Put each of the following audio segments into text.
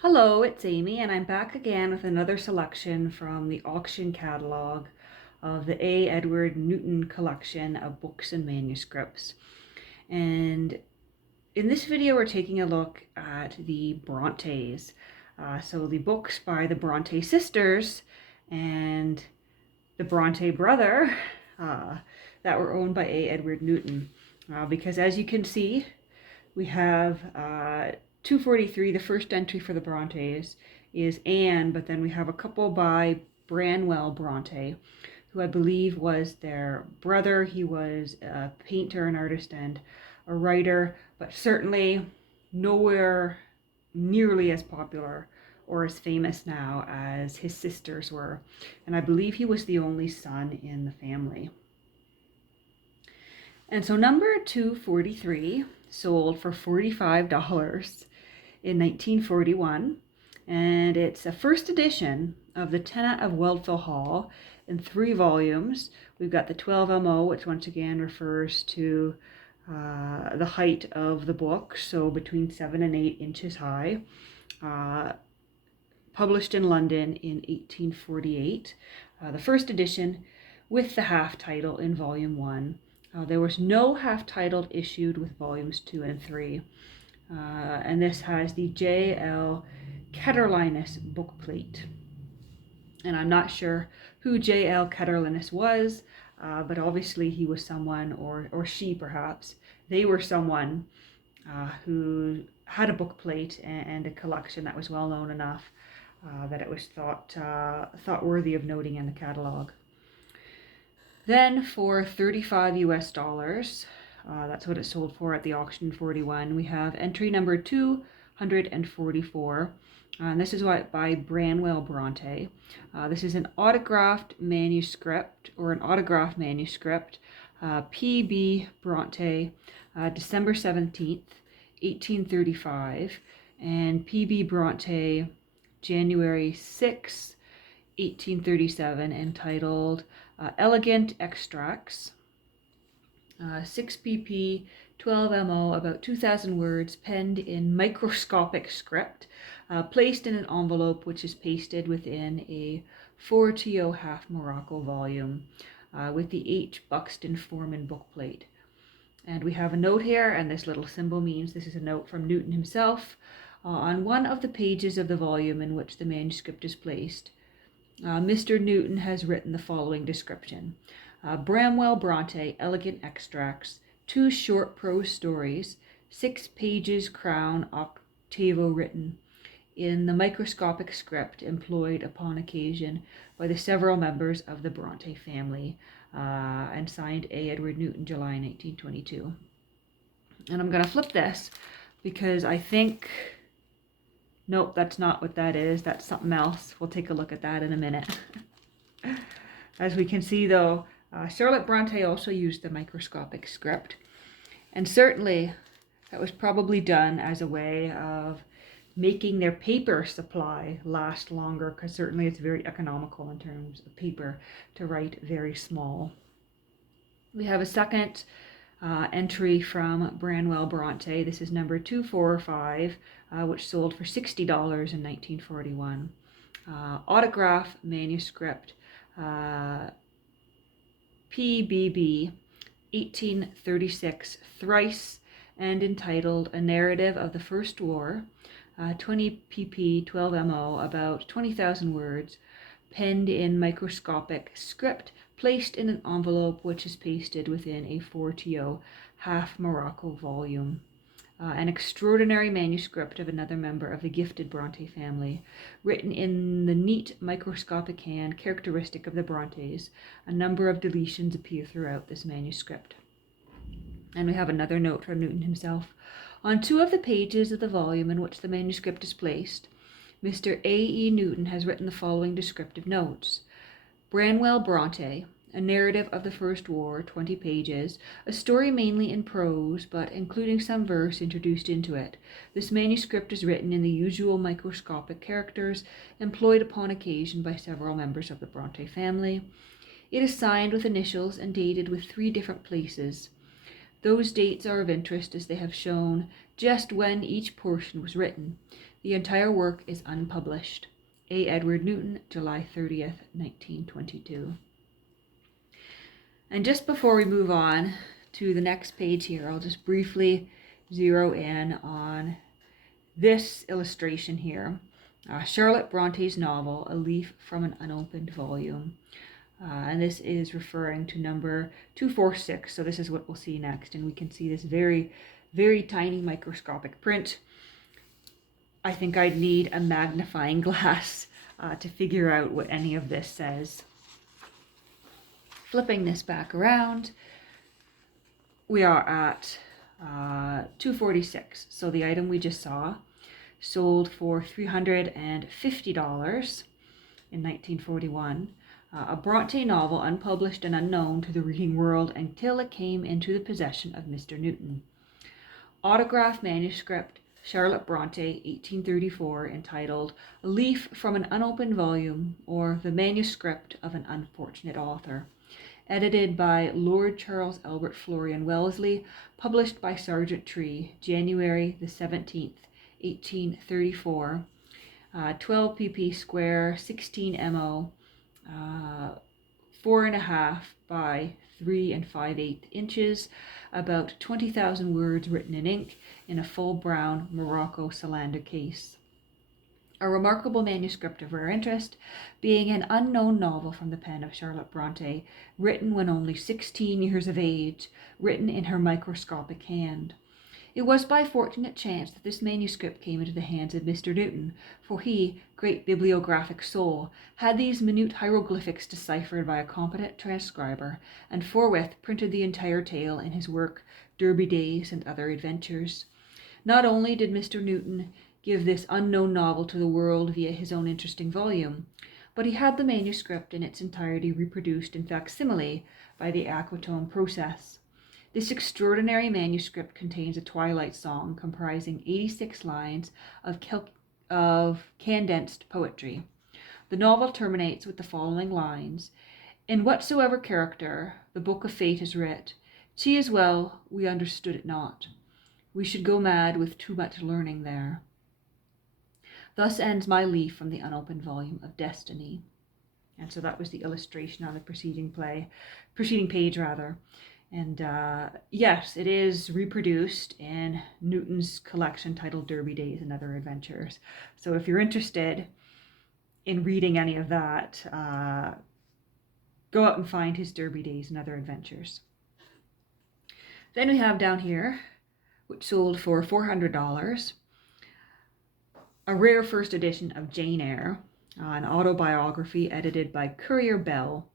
Hello, it's Amy, and I'm back again with another selection from the auction catalogue of the A. Edward Newton collection of books and manuscripts. And in this video, we're taking a look at the Brontes. So the books by the Bronte sisters and the Bronte brother that were owned by A. Edward Newton. Because as you can see, we have 243, the first entry for the Brontes is Anne, but then we have a couple by Branwell Bronte, who I believe was their brother. He was a painter, an artist, and a writer, but certainly nowhere nearly as popular or as famous now as his sisters were. And I believe he was the only son in the family. And so number 243 sold for $45 in 1941, and it's a first edition of The Tenant of Weldfell Hall in 3 volumes. We've got the 12 MO, which once again refers to the height of the book, so between 7 and 8 inches high. Published in London in 1848. The first edition with the half title in volume 1. There was no half-titled issued with volumes 2 and 3. And this has the J.L. Ketterlinus bookplate. And I'm not sure who J.L. Ketterlinus was, but obviously he was someone, or she perhaps, they were someone who had a bookplate and a collection that was well known enough that it was thought worthy of noting in the catalog. Then for $35 US, that's what it sold for at the auction in 41, we have entry number 244. And this is by Branwell Bronte. This is an autographed manuscript, or an autograph manuscript, P.B. Bronte, December 17th, 1835, and P.B. Bronte, January 6, 1837, entitled Elegant Extracts, 6 pp, 12 mo, about 2,000 words, penned in microscopic script, placed in an envelope which is pasted within a 4to half Morocco volume with the H. Buxton Forman bookplate. And we have a note here, and this little symbol means this is a note from Newton himself on one of the pages of the volume in which the manuscript is placed. Mr. Newton has written the following description. Branwell Bronte, Elegant Extracts, 2 short prose stories, 6 pages crown octavo written, in the microscopic script employed upon occasion by the several members of the Bronte family, and signed A. Edward Newton, July 1922. And I'm going to flip this because I think... Nope, that's not what that is. That's something else. We'll take a look at that in a minute. As we can see, though, Charlotte Bronte also used the microscopic script. And certainly, that was probably done as a way of making their paper supply last longer, because certainly it's very economical in terms of paper to write very small. We have a second entry from Branwell Bronte. This is number 245, which sold for $60 in 1941. Autograph manuscript, PBB, 1836, thrice, and entitled A Narrative of the First War, 20 pp, 12 mo, about 20,000 words, penned in microscopic script, placed in an envelope which is pasted within a 4to half Morocco volume. An extraordinary manuscript of another member of the gifted Bronte family, written in the neat microscopic hand characteristic of the Brontes. A number of deletions appear throughout this manuscript. And we have another note from Newton himself. On 2 of the pages of the volume in which the manuscript is placed, Mr. A. E. Newton has written the following descriptive notes. Branwell Bronte, a narrative of the First War, 20 pages, a story mainly in prose, but including some verse introduced into it. This manuscript is written in the usual microscopic characters employed upon occasion by several members of the Bronte family. It is signed with initials and dated with 3 different places. Those dates are of interest as they have shown just when each portion was written. The entire work is unpublished. A. Edward Newton, July 30th, 1922. And just before we move on to the next page here, I'll just briefly zero in on this illustration here. Charlotte Bronte's novel, A Leaf from an Unopened Volume. And this is referring to number 246. So this is what we'll see next. And we can see this very, very tiny microscopic print. I think I'd need a magnifying glass to figure out what any of this says. Flipping this back around, we are at 246. So the item we just saw sold for $350 in 1941. A Bronte novel unpublished and unknown to the reading world until it came into the possession of Mr. Newton. Autograph manuscript, Charlotte Bronte, 1834, entitled A Leaf from an Unopened Volume, or The Manuscript of an Unfortunate Author. Edited by Lord Charles Albert Florian Wellesley, published by Sergeant Tree, January the 17th, 1834, 12 pp square, 16 mo, 4.5 by 3 5/8 inches, about 20,000 words written in ink in a full brown Morocco Solander case. A remarkable manuscript of rare interest, being an unknown novel from the pen of Charlotte Bronte, written when only 16 years of age, written in her microscopic hand. It was by fortunate chance that this manuscript came into the hands of Mr. Newton, for he, great bibliographic soul, had these minute hieroglyphics deciphered by a competent transcriber, and forthwith printed the entire tale in his work, Derby Days and Other Adventures. Not only did Mr. Newton give this unknown novel to the world via his own interesting volume, but he had the manuscript in its entirety reproduced in facsimile by the aquatone process. This extraordinary manuscript contains a twilight song comprising 86 lines of condensed poetry. The novel terminates with the following lines: "In whatsoever character the book of fate is writ, tea as well we understood it not. We should go mad with too much learning there. Thus ends my leaf from the unopened volume of destiny." And so that was the illustration on the preceding page. And yes, it is reproduced in Newton's collection titled Derby Days and Other Adventures. So if you're interested in reading any of that, go out and find his Derby Days and Other Adventures. Then we have down here, which sold for $400, a rare first edition of Jane Eyre, an autobiography edited by Courier Bell.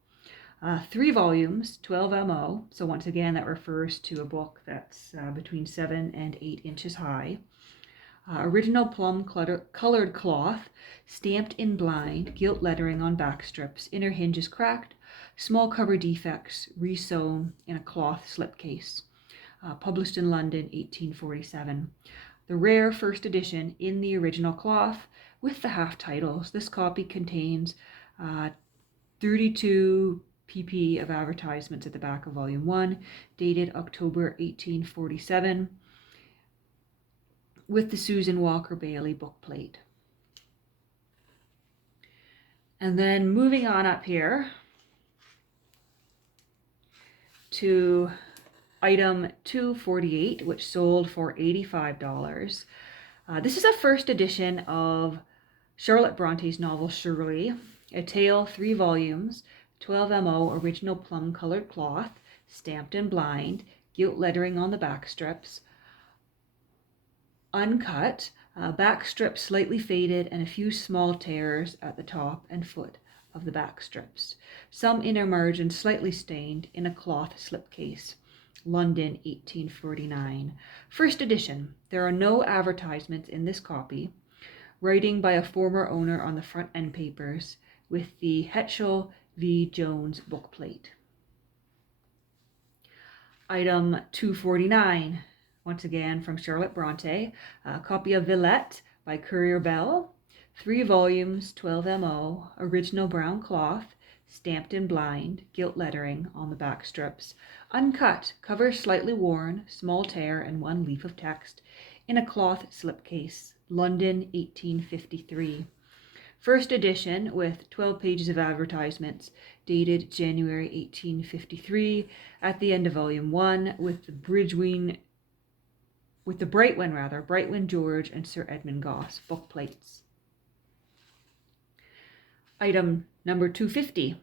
3 volumes, 12 mo, so once again that refers to a book that's between 7 and 8 inches high. Original plum colored cloth, stamped in blind, gilt lettering on back strips, inner hinges cracked, small cover defects, resewn in a cloth slipcase. Published in London, 1847. The rare first edition in the original cloth with the half titles. This copy contains 32 pp of advertisements at the back of volume 1, dated October 1847, with the Susan Walker Bailey bookplate. And then moving on up here to item 248, which sold for $85. This is a first edition of Charlotte Bronte's novel Shirley, a tale, 3 volumes, 12 mo, original plum colored cloth, stamped in blind, gilt lettering on the back strips, uncut, back strip slightly faded, and a few small tears at the top and foot of the back strips. Some inner margin slightly stained, in a cloth slipcase. London, 1849. First edition. There are no advertisements in this copy. Writing by a former owner on the front end papers, with the Hetchel v. Jones bookplate. Item 249, once again from Charlotte Bronte, a copy of Villette by Courier Bell, 3 volumes, 12 mo, original brown cloth, stamped in blind, gilt lettering on the back strips, uncut, cover slightly worn, small tear, and 1 leaf of text, in a cloth slipcase, London, 1853. First edition with 12 pages of advertisements, dated January 1853, at the end of volume 1, with the Brightwin George and Sir Edmund Gosse book plates. Item number 250,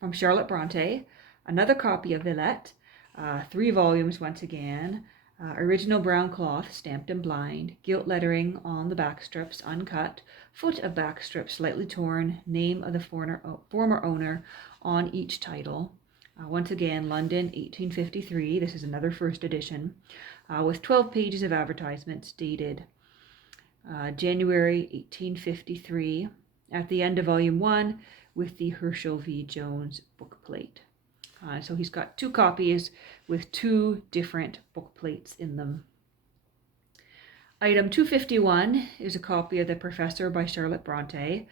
from Charlotte Bronte, another copy of Villette, 3 volumes once again, original brown cloth, stamped and blind, gilt lettering on the back strips, uncut, foot of back strip slightly torn, name of the former owner on each title. Once again, London, 1853. This is another first edition, with 12 pages of advertisements, dated January 1853, at the end of volume 1, with the Herschel V. Jones book plate. So he's got 2 copies with 2 different book plates in them. Item 251 is a copy of The Professor by Charlotte Bronte,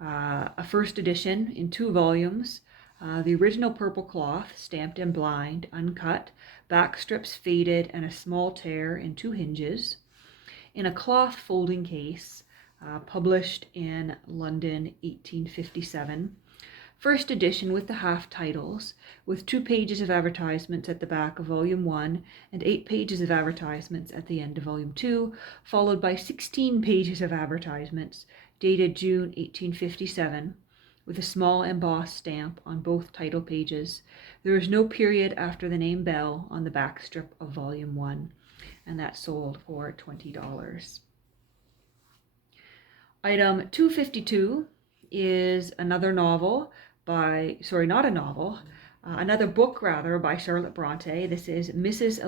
a first edition in 2 volumes. The original purple cloth, stamped in blind, uncut, back strips faded, and a small tear in 2 hinges, in a cloth folding case, published in London, 1857. First edition with the half titles, with 2 pages of advertisements at the back of volume 1 and 8 pages of advertisements at the end of volume 2, followed by 16 pages of advertisements, dated June 1857, with a small embossed stamp on both title pages. There is no period after the name Bell on the back strip of volume 1, and that sold for $20. Item 252 is another novel another book by Charlotte Bronte. This is Mrs.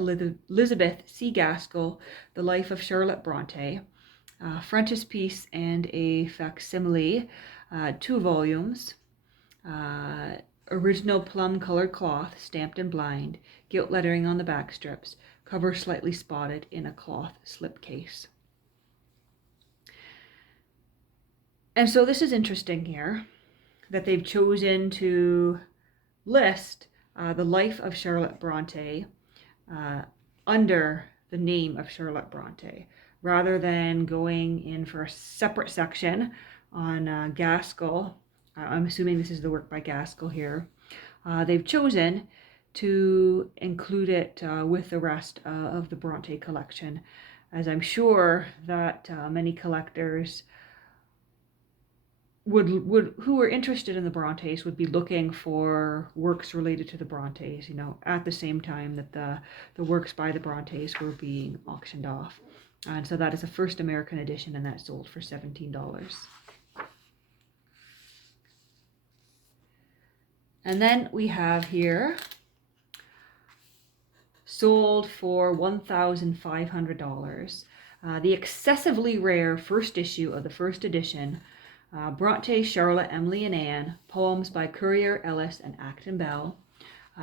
Elizabeth C. Gaskell, The Life of Charlotte Bronte, frontispiece and a facsimile, 2 volumes, original plum-colored cloth, stamped in blind, gilt lettering on the back strips, cover slightly spotted, in a cloth slipcase. And so this is interesting here, that they've chosen to list the life of Charlotte Bronte under the name of Charlotte Bronte, rather than going in for a separate section on Gaskell. I'm assuming this is the work by Gaskell here. They've chosen to include it with the rest of the Bronte collection, as I'm sure that many collectors who are interested in the Brontes would be looking for works related to the Brontes, at the same time that the works by the Brontes were being auctioned off. And so that is a first American edition, and that sold for $17. And then we have here, sold for $1,500, the excessively rare first issue of the first edition, Bronte, Charlotte, Emily, and Anne, poems by Courier, Ellis, and Acton Bell,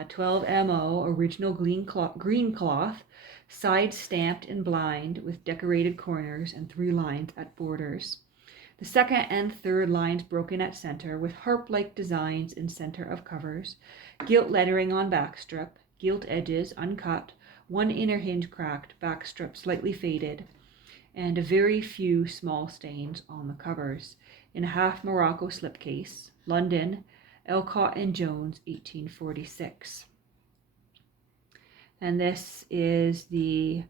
12 MO, original green cloth, side stamped in blind with decorated corners and 3 lines at borders. The second and third lines broken at center with harp-like designs in center of covers, gilt lettering on backstrip, gilt edges uncut, 1 inner hinge cracked, backstrip slightly faded, and a very few small stains on the covers, in a half Morocco slipcase, London, Elcott and Jones, 1846. And this is the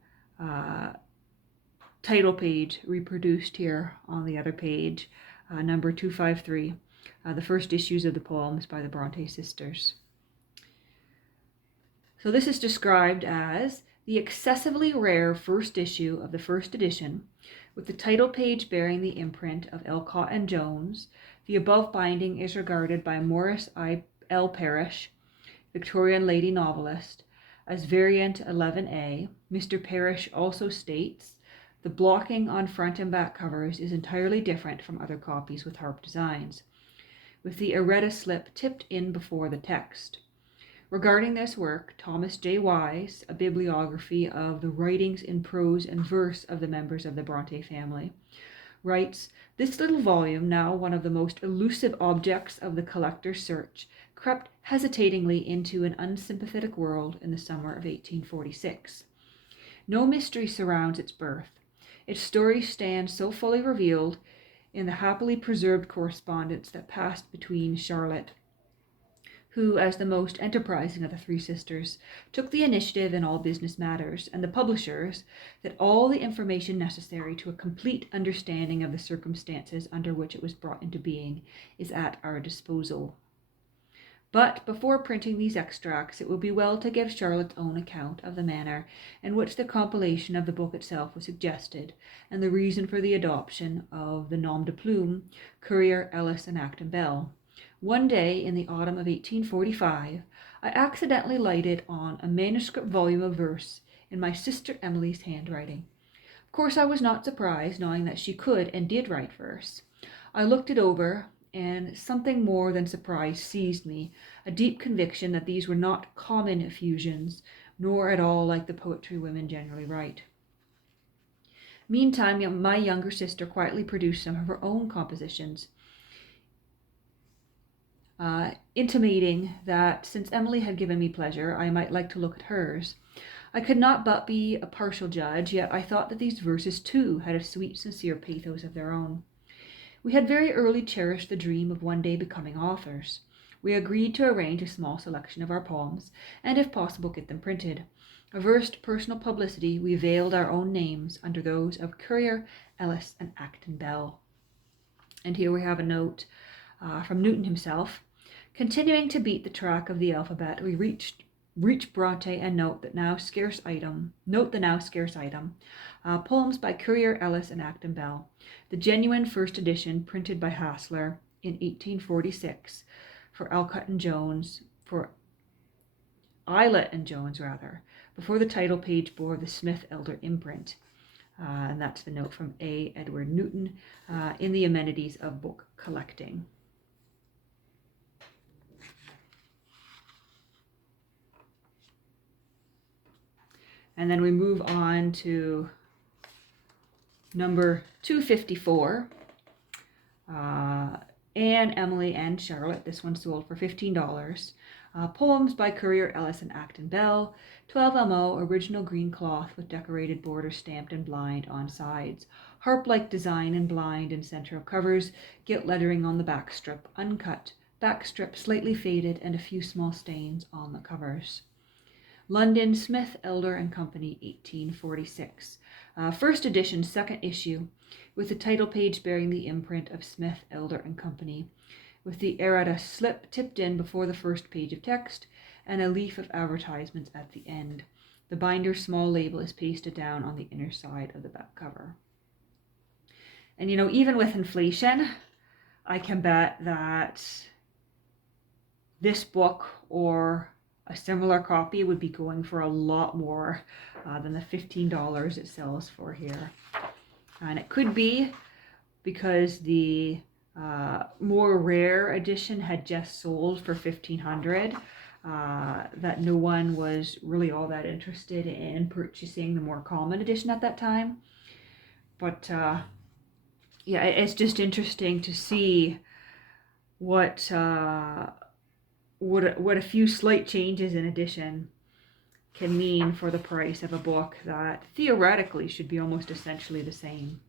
title page reproduced here on the other page, number 253, the first issues of the poems by the Bronte sisters. So this is described as the excessively rare first issue of the first edition, with the title page bearing the imprint of Elcott and Jones. The above binding is regarded by Morris L. Parrish, Victorian lady novelist, as variant 11A. Mr. Parrish also states, the blocking on front and back covers is entirely different from other copies with harp designs, with the errata slip tipped in before the text. Regarding this work, Thomas J. Wise, a bibliography of the writings in prose and verse of the members of the Bronte family, writes, this little volume, now one of the most elusive objects of the collector's search, crept hesitatingly into an unsympathetic world in the summer of 1846. No mystery surrounds its birth. Its story stands so fully revealed in the happily preserved correspondence that passed between Charlotte, who, as the most enterprising of the three sisters, took the initiative in all business matters, and the publishers, that all the information necessary to a complete understanding of the circumstances under which it was brought into being is at our disposal. But before printing these extracts, it will be well to give Charlotte's own account of the manner in which the compilation of the book itself was suggested, and the reason for the adoption of the nom de plume, Courier, Ellis, and Acton Bell. One day in the autumn of 1845, I accidentally lighted on a manuscript volume of verse in my sister Emily's handwriting. Of course, I was not surprised, knowing that she could and did write verse. I looked it over, and something more than surprise seized me, a deep conviction that these were not common effusions, nor at all like the poetry women generally write. Meantime, my younger sister quietly produced some of her own compositions, intimating that since Emily had given me pleasure, I might like to look at hers. I could not but be a partial judge, yet I thought that these verses too had a sweet, sincere pathos of their own. We had very early cherished the dream of one day becoming authors. We agreed to arrange a small selection of our poems, and if possible get them printed. Averse to personal publicity, we veiled our own names under those of Courier, Ellis, and Acton Bell. And here we have a note from Newton himself. Continuing to beat the track of the alphabet, we reach Bronte and note the now scarce item. Poems by Courier, Ellis, and Acton Bell. The genuine first edition, printed by Hassler in 1846 for Eyelet and Jones, before the title page bore the Smith Elder imprint. And that's the note from A. Edward Newton in the amenities of book collecting. And then we move on to number 254. Anne, Emily, and Charlotte. This one sold for $15. Poems by Courier, Ellis, and Acton Bell. 12 MO, original green cloth with decorated border stamped and blind on sides. Harp-like design and blind in center of covers. Gilt lettering on the back strip, uncut. Back strip slightly faded and a few small stains on the covers. London, Smith, Elder and Company, 1846. First edition, second issue, with the title page bearing the imprint of Smith, Elder and Company, with the errata slip tipped in before the first page of text, and a leaf of advertisements at the end. The binder's small label is pasted down on the inner side of the back cover. And even with inflation, I can bet that this book or a similar copy would be going for a lot more than the $15 it sells for here. And it could be because the more rare edition had just sold for $1,500, that no one was really all that interested in purchasing the more common edition at that time. But yeah, it's just interesting to see what a few slight changes in edition can mean for the price of a book that theoretically should be almost essentially the same.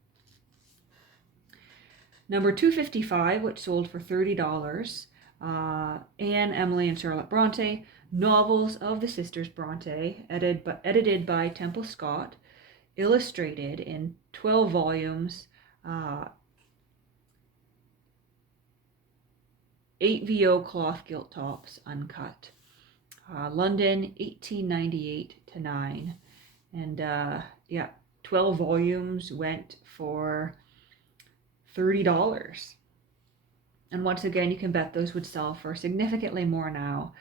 Number 255, which sold for $30, Anne, Emily, and Charlotte Bronte, novels of the sisters Bronte, edited by Temple Scott, illustrated in 12 volumes, 8 VO cloth gilt tops, uncut. London, 1898 to 9. And 12 volumes went for $30. And once again, you can bet those would sell for significantly more now,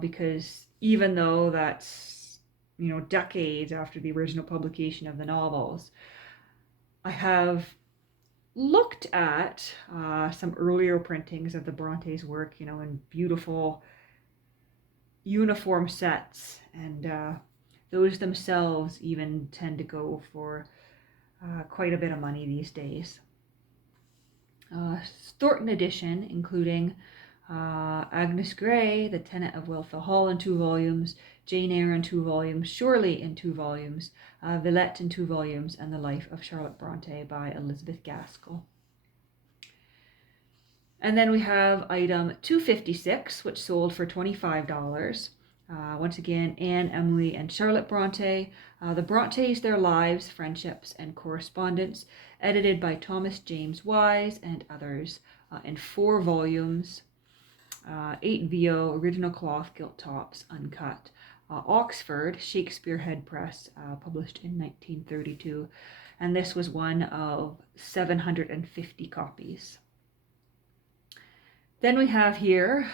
because even though that's, decades after the original publication of the novels, I have looked at some earlier printings of the Bronte's work, in beautiful uniform sets, and those themselves even tend to go for quite a bit of money these days. Thornton edition, including Agnes Grey, The Tenant of Wiltshire Hall in 2 volumes, Jane Eyre in 2 volumes, Shirley in 2 volumes, Villette in 2 volumes, and The Life of Charlotte Bronte by Elizabeth Gaskell. And then we have item 256, which sold for $25. Once again, Anne, Emily, and Charlotte Bronte. The Brontes, Their Lives, Friendships, and Correspondence, edited by Thomas James Wise and others, in 4 volumes, 8 VO, original cloth, gilt tops, uncut. Oxford, Shakespeare Head Press, published in 1932, and this was one of 750 copies. Then we have here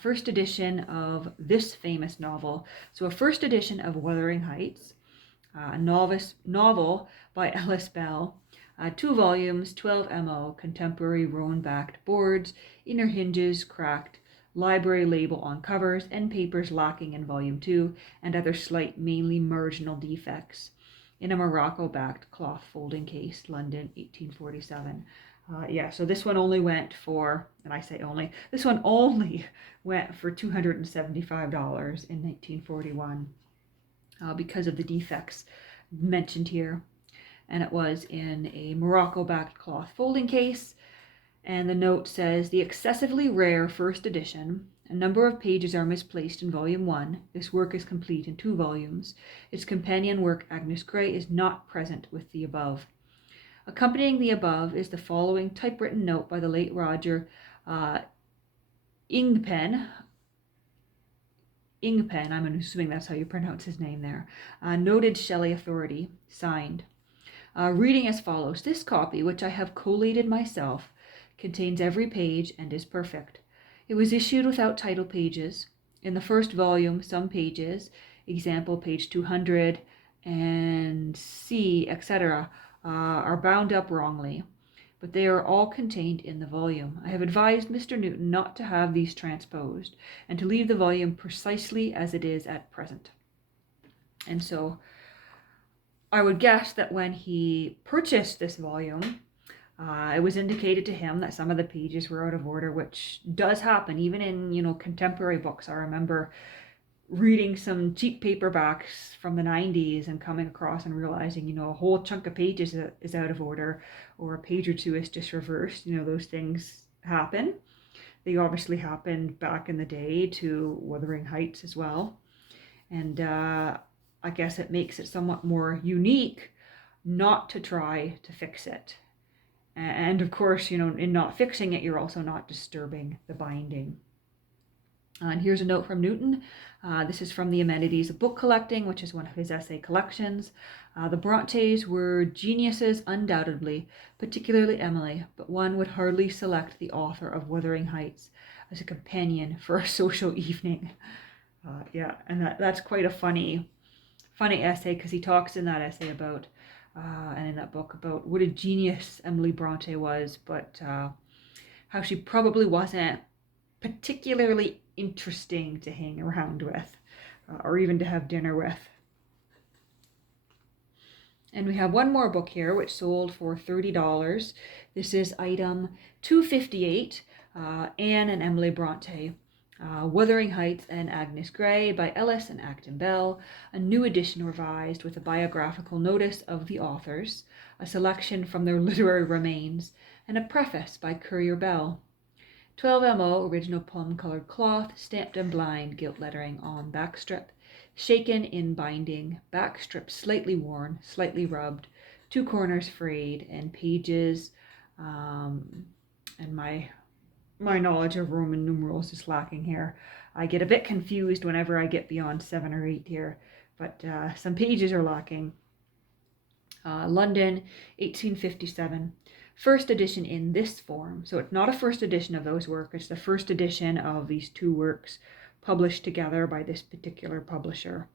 first edition of this famous novel. So a first edition of Wuthering Heights, a novel by Ellis Bell, 2 volumes, 12 MO, contemporary roan-backed boards, inner hinges cracked, library label on covers, end papers lacking in volume 2, and other slight, mainly marginal defects. In a Morocco-backed cloth folding case, London, 1847. So this one only went for, and I say only, this one only went for $275 in 1941 because of the defects mentioned here. And it was in a Morocco-backed cloth folding case. And the note says, the excessively rare first edition, a number of pages are misplaced in volume 1. This work is complete in 2 volumes. Its companion work, Agnes Grey, is not present with the above. Accompanying the above is the following typewritten note by the late Roger Ingpen, I'm assuming that's how you pronounce his name there, noted Shelley authority, signed. Reading as follows. This copy, which I have collated myself, contains every page and is perfect. It was issued without title pages. In the first volume, some pages, example page 200 and C, etc., are bound up wrongly, but they are all contained in the volume. I have advised Mr. Newton not to have these transposed, and to leave the volume precisely as it is at present. And so I would guess that when he purchased this volume, it was indicated to him that some of the pages were out of order, which does happen even in, contemporary books. I remember reading some cheap paperbacks from the 90s and coming across and realizing, a whole chunk of pages is out of order, or a page or 2 is just reversed. Those things happen. They obviously happened back in the day to Wuthering Heights as well. And I guess it makes it somewhat more unique not to try to fix it. And of course, in not fixing it, you're also not disturbing the binding. And here's a note from Newton. This is from the Amenities of Book Collecting, which is one of his essay collections. The Brontes were geniuses, undoubtedly, particularly Emily, but one would hardly select the author of Wuthering Heights as a companion for a social evening. And that's quite a funny essay, because he talks in that essay about, and in that book, about what a genius Emily Bronte was, but how she probably wasn't particularly interesting to hang around with, or even to have dinner with. And we have one more book here, which sold for $30. This is item 258, Anne and Emily Bronte, Wuthering Heights and Agnes Grey by Ellis and Acton Bell, a new edition revised with a biographical notice of the authors, a selection from their literary remains, and a preface by Courier Bell. 12 MO, original plum-colored cloth, stamped and blind, gilt lettering on backstrip, shaken in binding, backstrip slightly worn, slightly rubbed, 2 corners frayed, and pages, and my knowledge of Roman numerals is lacking here. I get a bit confused whenever I get beyond 7 or 8 here, but some pages are lacking. London, 1857. First edition in this form. So it's not a first edition of those works, it's the first edition of these 2 works published together by this particular publisher.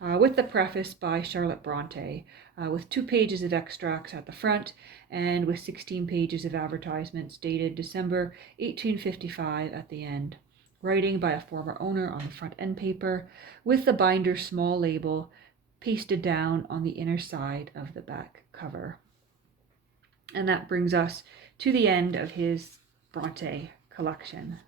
With the preface by Charlotte Bronte, with 2 pages of extracts at the front, and with 16 pages of advertisements dated December 1855 at the end. Writing by a former owner on the front end paper, with the binder's small label pasted down on the inner side of the back cover. And that brings us to the end of his Bronte collection.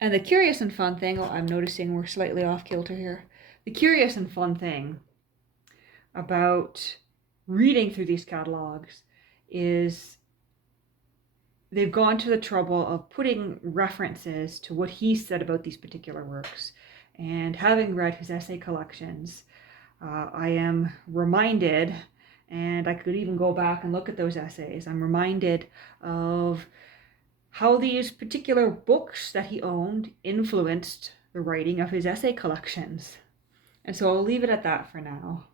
And the curious and fun thing, I'm noticing we're slightly off kilter here. The curious and fun thing about reading through these catalogs is they've gone to the trouble of putting references to what he said about these particular works. And having read his essay collections, I am reminded, and I could even go back and look at those essays, I'm reminded of how these particular books that he owned influenced the writing of his essay collections. And so I'll leave it at that for now.